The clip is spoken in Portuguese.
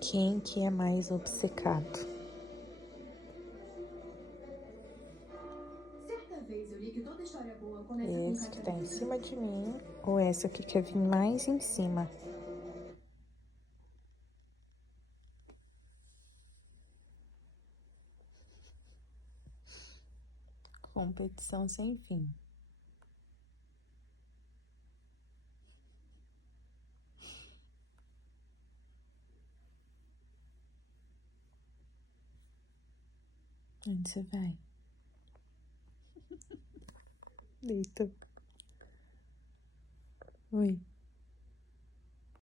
Quem que é mais obcecado? Esse que tá em cima de mim ou essa que quer vir mais em cima? Competição sem fim. Onde você vai? Deitou. Oi.